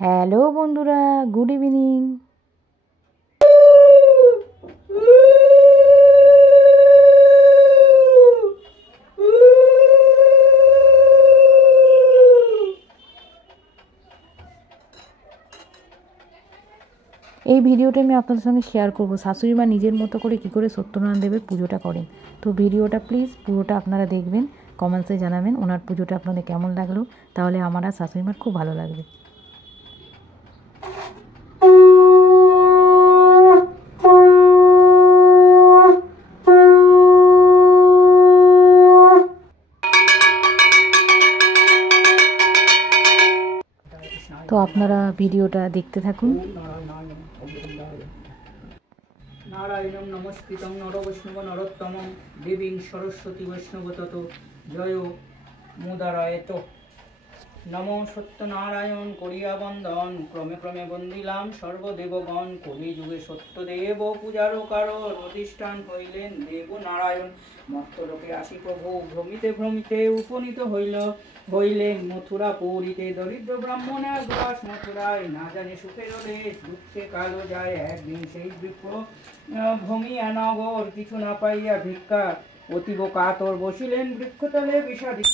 Hello বন্ধুরা, good evening. এই ভিডিওটা আমি আপনাদের সঙ্গে শেয়ার করব শাশুড়ি মা নিজের মতো করে কী করে সত্যনারায়ণ দেবের পুজোটা করেন। তো ভিডিওটা প্লিজ পুরোটা আপনারা দেখবেন, কমেন্টসে জানাবেন ওনার পুজোটা আপনাদের কেমন লাগলো, তাহলে আমার আর শাশুড়ি মার খুব ভালো লাগবে। তো আপনারা ভিডিওটা দেখতে থাকুন। নারায়ণং নমস্কৃতং নর বৈষ্ণব নরোত্তমং দেবীং সরস্বতী বৈষ্ণব তত জয় মুদারায়ত। নমো সত্যনারায়ণ করিয়া বন্দন ক্রমে ক্রমে বন্দিলাম সর্বদেবগণ। কলিযুগে সত্যদেব পূজার কারণ প্রতিষ্ঠান হইলেন দেব নারায়ণ। মর্তলোকে আসি প্রভু ভ্রমিতে ভ্রমিতে উপনীত হইলেন মথুরা পুরীতে। দরিদ্র ব্রাহ্মণের গ্রাস মথুরায়, না জানি সুখের দেশ দুঃখে কালো যায়। একদিন সেই বৃক্ষ ভূমিয়া নগর, কিছু না পাইয়া ভিক্ষা অতীব কাতর বসিলেন বৃক্ষতলে বিষাদী।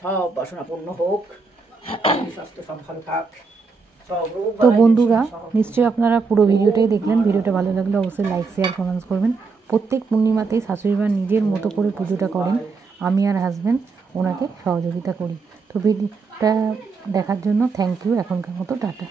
সব বাসনা পূর্ণ হোক, স্বাস্থ্য সব ভালো থাক। তো বন্ধুরা, নিশ্চয়ই আপনারা পুরো ভিডিওটাই দেখলেন। ভিডিওটা ভালো লাগলে অবশ্যই লাইক শেয়ার কমেন্টস করবেন। প্রত্যেক পূর্ণিমাতেই শাশুড়ি মা নিজের মতো করে পুজোটা করেন, আমি আর হাজব্যান্ড ওনাকে সহযোগিতা করি। তো ভিডিওটা দেখার জন্য থ্যাংক ইউ। এখনকার মতো টাটা।